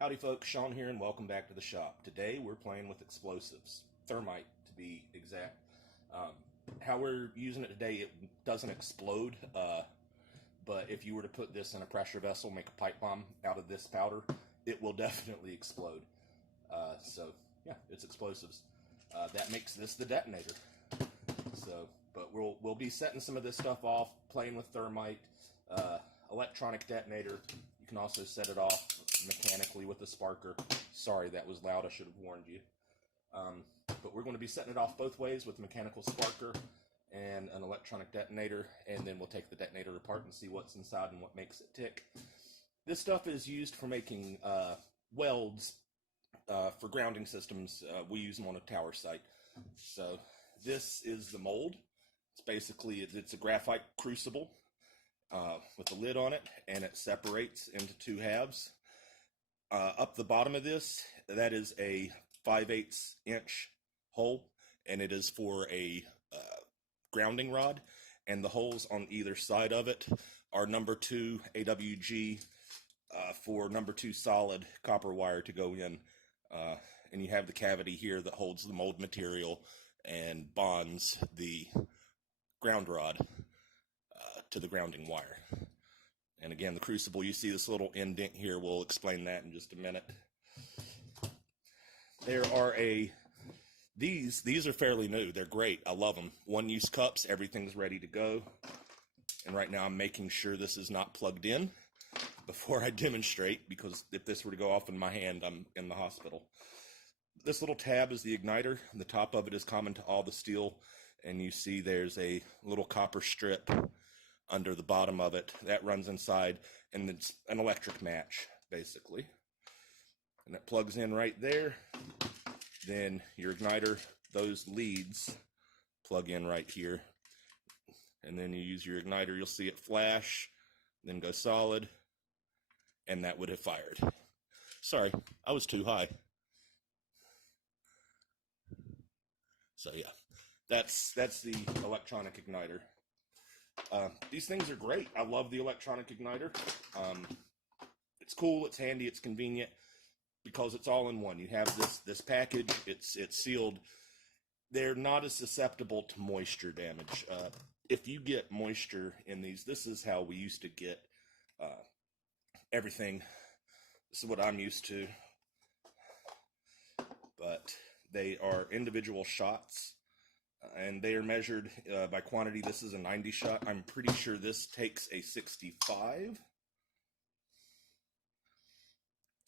Howdy folks, Sean here and welcome back to the shop. Today we're playing with explosives, thermite to be exact. How we're using it today, it doesn't explode, but if you were to put this in a pressure vessel, make a pipe bomb out of this powder, it will definitely explode. So yeah, it's explosives. That makes this the detonator. But we'll be setting some of this stuff off, playing with thermite, electronic detonator. You can also set it off mechanically with a sparker. Sorry, that was loud. I should have warned you. But we're going to be setting it off both ways with a mechanical sparker and an electronic detonator, and then we'll take the detonator apart and see what's inside and what makes it tick. This stuff is used for making welds for grounding systems. We use them on a tower site. So this is the mold. It's a graphite crucible with a lid on it, and it separates into two halves. Up the bottom of this, that is a 5/8 inch hole, and it is for a grounding rod, and the holes on either side of it are number 2 AWG for number 2 solid copper wire to go in, and you have the cavity here that holds the mold material and bonds the ground rod to the grounding wire. And again, the crucible, you see this little indent here. We'll explain that in just a minute. These are fairly new. They're great. I love them. One-use cups, everything's ready to go. And right now I'm making sure this is not plugged in before I demonstrate, because if this were to go off in my hand, I'm in the hospital. This little tab is the igniter. The top of it is common to all the steel, and you see there's a little copper strip under the bottom of it that runs inside, and it's an electric match basically, and it plugs in right there. Then your igniter, those leads plug in right here, and then you use your igniter. You'll see it flash, then go solid, and that would have fired. Sorry, I was too high. So yeah, that's the electronic igniter. These things are great. I love the electronic igniter. It's cool, it's handy, it's convenient, because it's all in one. You have this package, it's sealed. They're not as susceptible to moisture damage. If you get moisture in these, this is how we used to get everything. This is what I'm used to. But they are individual shots, and they are measured by quantity. This is a 90 shot. I'm pretty sure this takes a 65.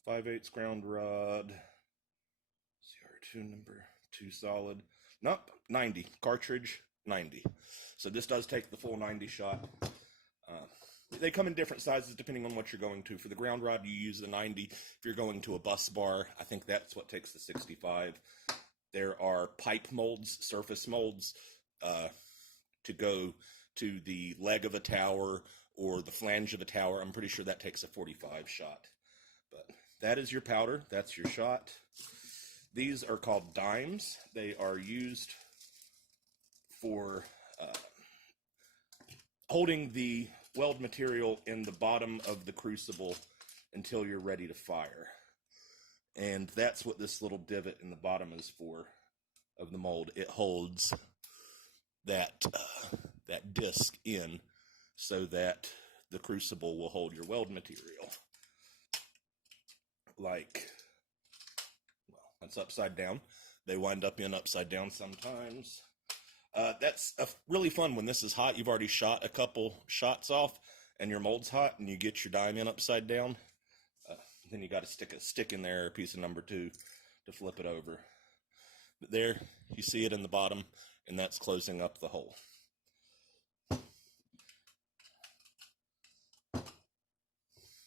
5/8 ground rod. CR2 number 2 solid. Nope, 90. Cartridge, 90. So this does take the full 90 shot. They come in different sizes depending on what you're going to. For the ground rod, you use the 90. If you're going to a bus bar, I think that's what takes the 65. There are pipe molds, surface molds, to go to the leg of a tower or the flange of a tower. I'm pretty sure that takes a 45 shot. But that is your powder. That's your shot. These are called dimes. They are used for holding the weld material in the bottom of the crucible until you're ready to fire. And that's what this little divot in the bottom is for, of the mold. It holds that disc in so that the crucible will hold your weld material. Like, well, that's upside down. They wind up in upside down sometimes. That's really fun when this is hot. You've already shot a couple shots off, and your mold's hot, and you get your dime in upside down. Then you got to stick a stick in there, a piece of number 2, to flip it over. But there, you see it in the bottom, and that's closing up the hole.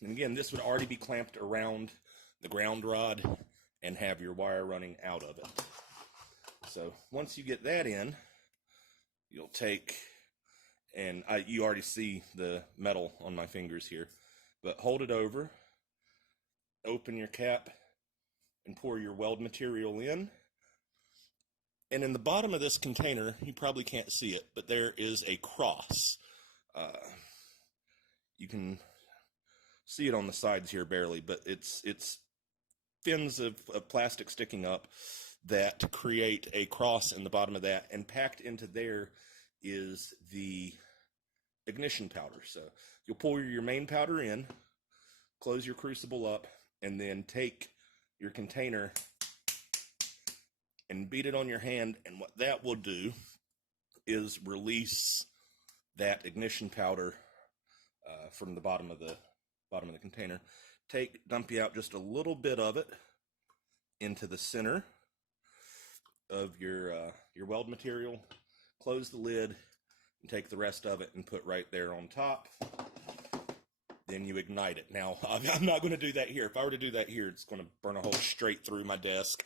And again, this would already be clamped around the ground rod and have your wire running out of it. So once you get that in, you'll take, and you already see the metal on my fingers here, but hold it over, open your cap, and pour your weld material in. And in the bottom of this container, you probably can't see it, but there is a cross. You can see it on the sides here barely, but it's fins of plastic sticking up that create a cross in the bottom of that, and packed into there is the ignition powder. So you'll pour your main powder in, close your crucible up, and then take your container and beat it on your hand, and what that will do is release that ignition powder from the bottom of the container. Dump you out just a little bit of it into the center of your weld material, close the lid, and take the rest of it and put right there on top. Then you ignite it. Now, I'm not going to do that here. If I were to do that here, it's going to burn a hole straight through my desk,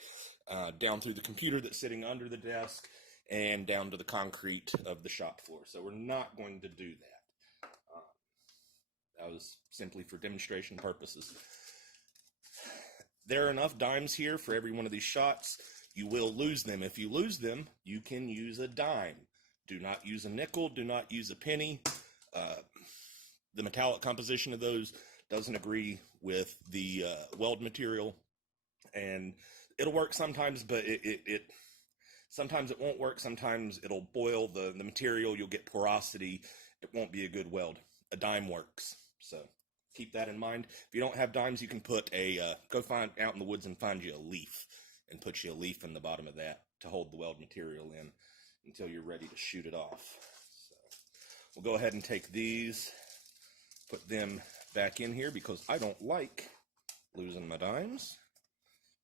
down through the computer that's sitting under the desk, and down to the concrete of the shop floor. So we're not going to do that. That was simply for demonstration purposes. There are enough dimes here for every one of these shots. You will lose them. If you lose them, you can use a dime. Do not use a nickel. Do not use a penny. The metallic composition of those doesn't agree with the weld material, and it'll work sometimes, but sometimes it won't work. Sometimes it'll boil the material. You'll get porosity. It won't be a good weld. A dime works, so keep that in mind. If you don't have dimes, you can put go find out in the woods and find you a leaf, and put you a leaf in the bottom of that to hold the weld material in until you're ready to shoot it off. So we'll go ahead and take these, put them back in here because I don't like losing my dimes.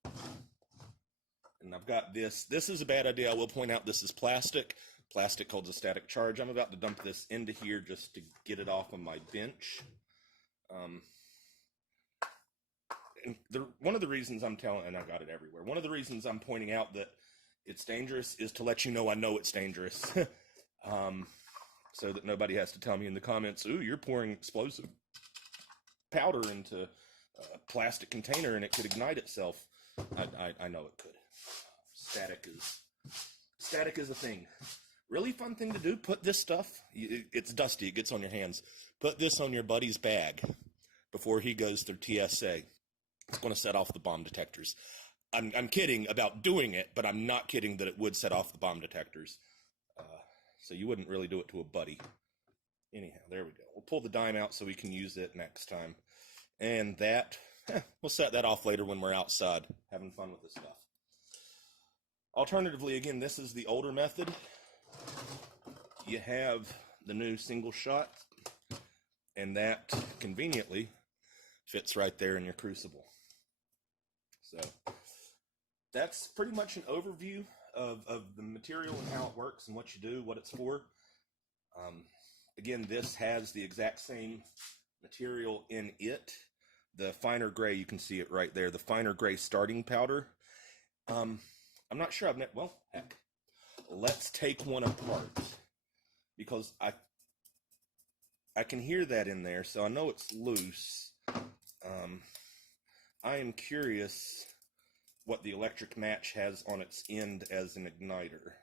And I've got this. This is a bad idea. I will point out this is plastic. Plastic holds a static charge. I'm about to dump this into here just to get it off of my bench. And one of the reasons I'm telling, and I got it everywhere, one of the reasons I'm pointing out that it's dangerous is to let you know I know it's dangerous. So that nobody has to tell me in the comments, ooh, you're pouring explosive powder into a plastic container and it could ignite itself. I know it could. Static is a thing. Really fun thing to do, put this stuff, it's dusty, it gets on your hands. Put this on your buddy's bag before he goes through TSA. It's going to set off the bomb detectors. I'm kidding about doing it, but I'm not kidding that it would set off the bomb detectors. So you wouldn't really do it to a buddy. Anyhow, there we go. We'll pull the dime out so we can use it next time. And that, we'll set that off later when we're outside having fun with this stuff. Alternatively, again, this is the older method. You have the new single shot, and that conveniently fits right there in your crucible. So that's pretty much an overview of the material and how it works and what you do, what it's for. Again, this has the exact same material in it. The finer gray, you can see it right there, the finer gray starting powder. I'm not sure well, heck, let's take one apart, because I can hear that in there, so I know it's loose. I am curious what the electric match has on its end as an igniter.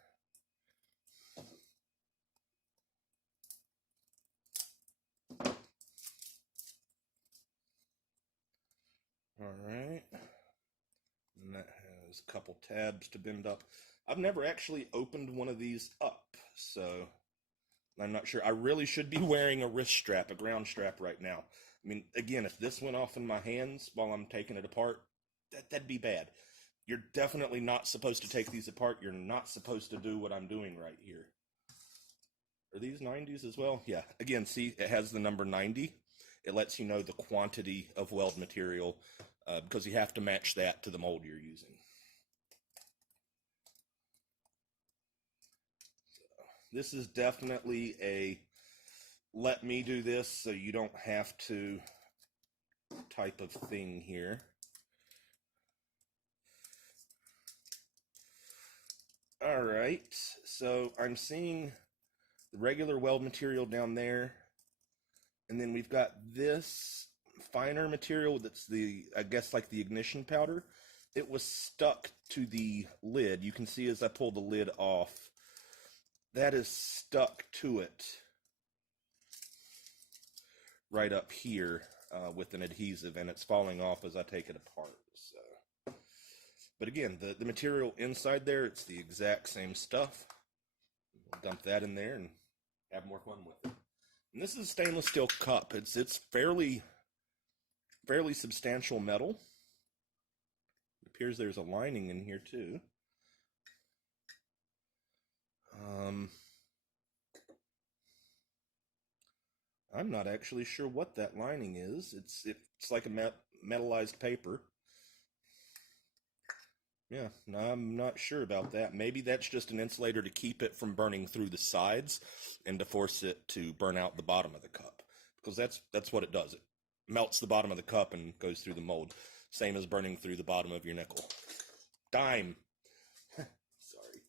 Alright, and that has a couple tabs to bend up. I've never actually opened one of these up, so I'm not sure. I really should be wearing a wrist strap, a ground strap right now. I mean, again, if this went off in my hands while I'm taking it apart, that'd be bad. You're definitely not supposed to take these apart. You're not supposed to do what I'm doing right here. Are these 90s as well? Yeah. Again, see, it has the number 90. It lets you know the quantity of weld material because you have to match that to the mold you're using. So, this is definitely a let me do this so you don't have to type of thing here. Alright, so I'm seeing the regular weld material down there, and then we've got this finer material that's I guess like the ignition powder. It was stuck to the lid. You can see as I pull the lid off, that is stuck to it right up here with an adhesive, and it's falling off as I take it apart. So But again, the material inside there, it's the exact same stuff. Dump that in there and have more fun with it. And this is a stainless steel cup. It's fairly substantial metal. It appears there's a lining in here too. I'm not actually sure what that lining is. It's like a metallized paper. Yeah, no, I'm not sure about that. Maybe that's just an insulator to keep it from burning through the sides and to force it to burn out the bottom of the cup. Because that's what it does. It melts the bottom of the cup and goes through the mold. Same as burning through the bottom of your nickel. Dime. Sorry.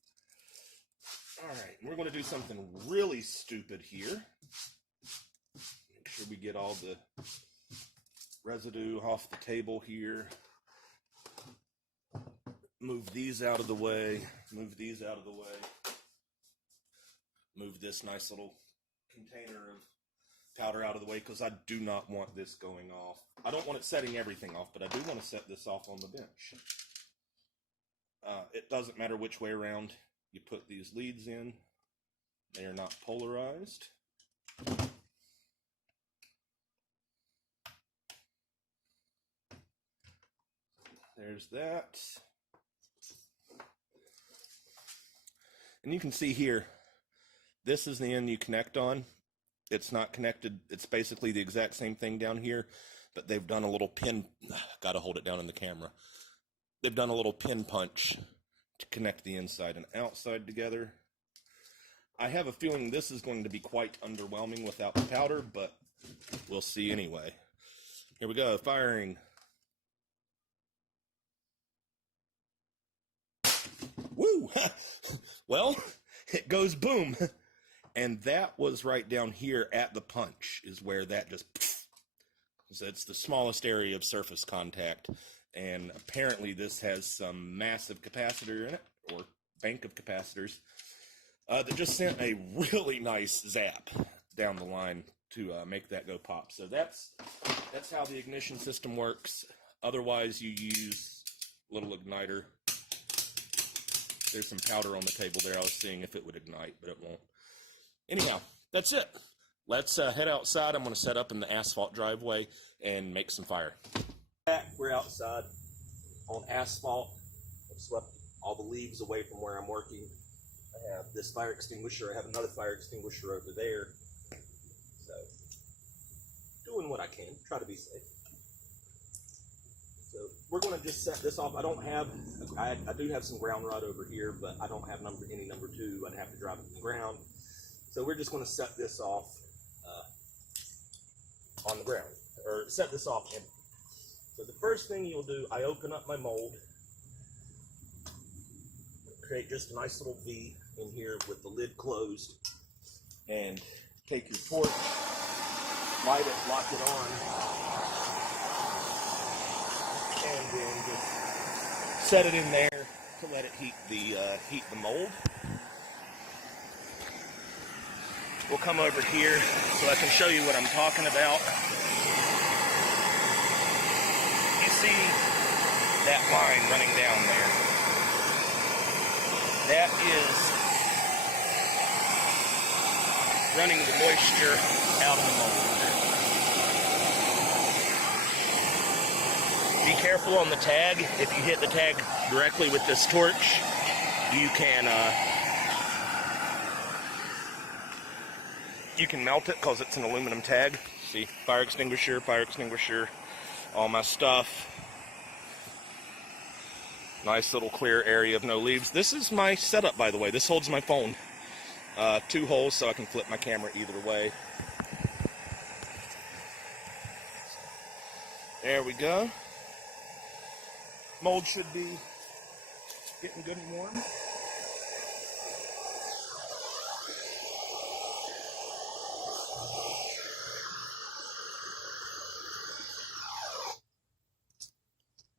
Alright, we're going to do something really stupid here. Make sure we get all the residue off the table here. Move these out of the way. Move these out of the way. Move this nice little container of powder out of the way because I do not want this going off. I don't want it setting everything off, but I do want to set this off on the bench. It doesn't matter which way around you put these leads in. They are not polarized. There's that. And you can see here, this is the end you connect on. It's not connected. It's basically the exact same thing down here, but they've done a little pin. Gotta hold it down in the camera. They've done a little pin punch to connect the inside and outside together. I have a feeling this is going to be quite underwhelming without the powder, but we'll see anyway. Here we go, firing. Woo! Well, it goes boom. And that was right down here at the punch is where that just... So it's the smallest area of surface contact. And apparently this has some massive capacitor in it, or bank of capacitors, that just sent a really nice zap down the line to make that go pop. So that's how the ignition system works. Otherwise, you use a little igniter. There's some powder on the table there. I was seeing if it would ignite, but it won't. Anyhow, that's it. Let's head outside. I'm going to set up in the asphalt driveway and make some fire. We're outside on asphalt. I've swept all the leaves away from where I'm working. I have this fire extinguisher. I have another fire extinguisher over there. So, doing what I can. Try to be safe. So, we're going to just set this off. I do have some ground rod over here, but I don't have any number 2. I'd have to drive it to the ground. So, we're just going to set this off on the ground, or set this off empty. So the first thing you'll do, I open up my mold, create just a nice little V in here with the lid closed, and take your torch, light it, lock it on, and then just set it in there to let it heat the mold. We'll come over here so I can show you what I'm talking about. You see that line running down there? That is running the moisture out of the mold. Be careful on the tag. If you hit the tag directly with this torch, you can melt it because it's an aluminum tag. See, fire extinguisher, all my stuff. Nice little clear area of no leaves. This is my setup, by the way. This holds my phone. 2 holes so I can flip my camera either way. There we go. Mold should be getting good and warm.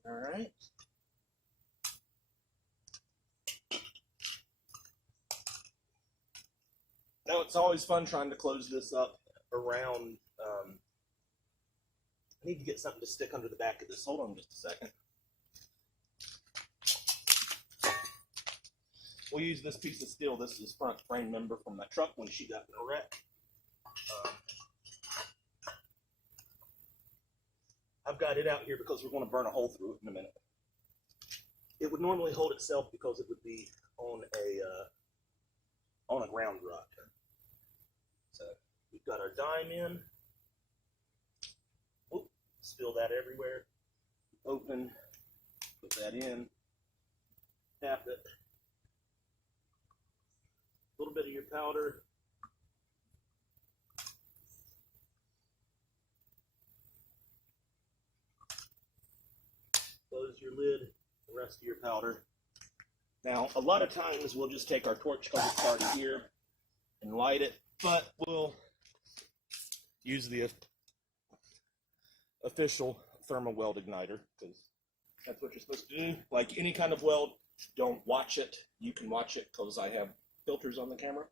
Alright. Now it's always fun trying to close this up around, I need to get something to stick under the back of this. Hold on just a second. we'll use this piece of steel. This is front frame member from my truck when she got in a wreck. I've got it out here because we're going to burn a hole through it in a minute. It would normally hold itself because it would be on a ground rod. So we've got our dime in. Oop, spill that everywhere. Open, put that in, tap it. A little bit of your powder. Close your lid, the rest of your powder. Now, a lot of times we'll just take our torch because it's already here and light it, but we'll use the official ThermoWeld igniter because that's what you're supposed to do. Like any kind of weld, don't watch it. You can watch it because I have filters on the camera.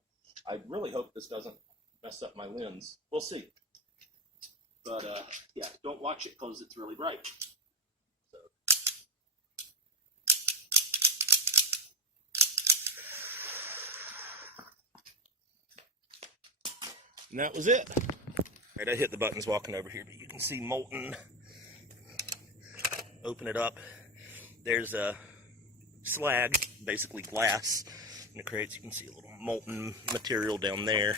I really hope this doesn't mess up my lens. We'll see. But yeah, don't watch it because it's really bright. So. And that was it. Right, I hit the buttons walking over here, but you can see molten. Open it up. There's a slag, basically glass, in the crates. You can see a little molten material down there.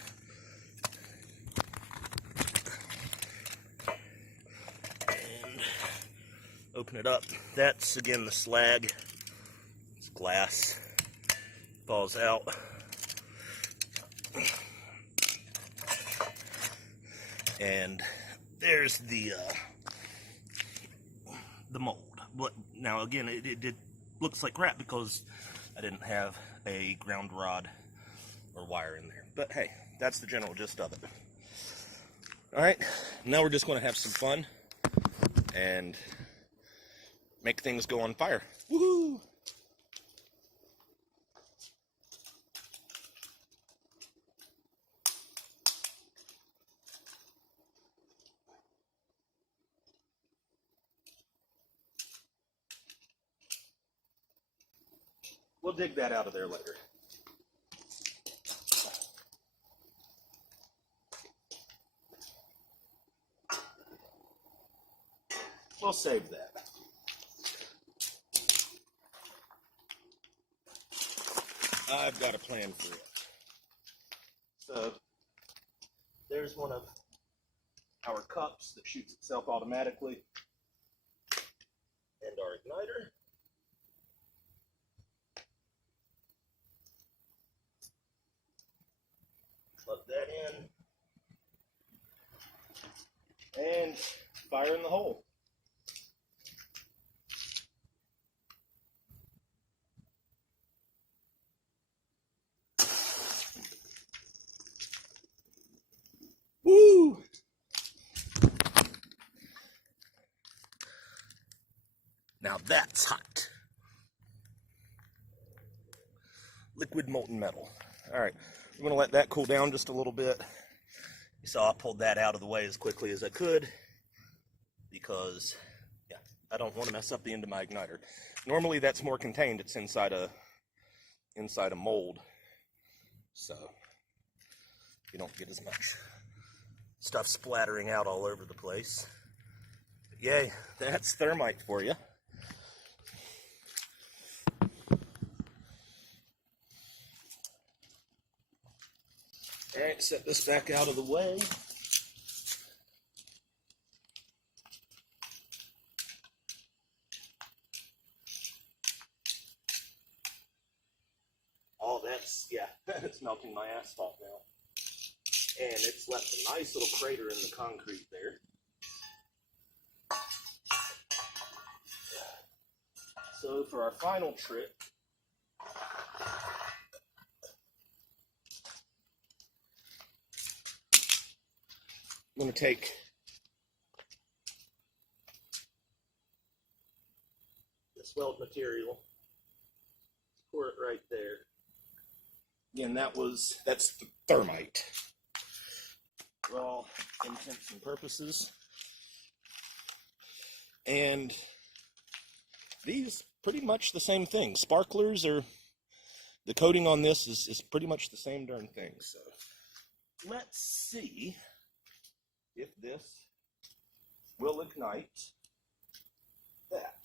And open it up. That's again the slag. It's glass. Falls out. And there's the mold. But now again, it looks like crap because I didn't have a ground rod or wire in there. But hey, that's the general gist of it. All right, now we're just going to have some fun and make things go on fire. Woohoo! We'll dig that out of there later. We'll save that. I've got a plan for it. So, there's one of our cups that shoots itself automatically. And our igniter. Plug that in. And fire in the hole. Woo! Now that's hot. Liquid molten metal. All right, I'm going to let that cool down just a little bit. You saw I pulled that out of the way as quickly as I could because, yeah, I don't want to mess up the end of my igniter. Normally that's more contained. It's inside a mold, so you don't get as much stuff splattering out all over the place. But yay, that's thermite for you. All right, set this back out of the way. Oh, that's, yeah, it's melting my asphalt now. And it's left a nice little crater in the concrete there. So for our final trick, I'm going to take this weld material, pour it right there. Again, that's the thermite. For all intents and purposes. And these pretty much the same thing. Sparklers are the coating on this is pretty much the same darn thing. So let's see if this will ignite that.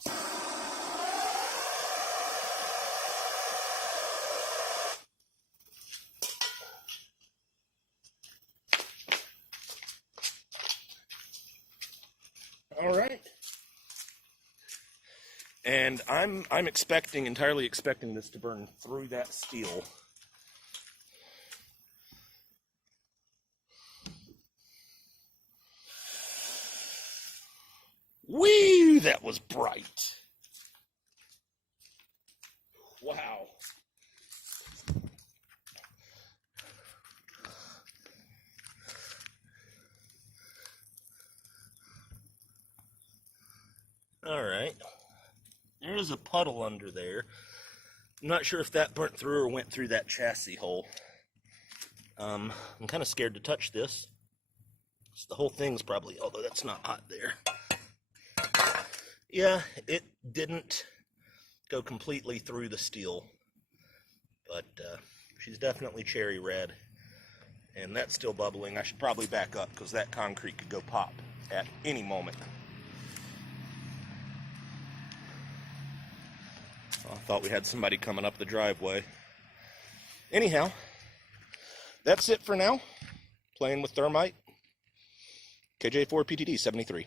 All right. And I'm entirely expecting this to burn through that steel. Whee! That was bright. Wow. All right. There's a puddle under there. I'm not sure if that burnt through or went through that chassis hole. I'm kind of scared to touch this. The whole thing's probably, although that's not hot there. Yeah, it didn't go completely through the steel, but she's definitely cherry red, and that's still bubbling. I should probably back up because that concrete could go pop at any moment. I thought we had somebody coming up the driveway. Anyhow, that's it for now. Playing with Thermite. KJ4PTD 73.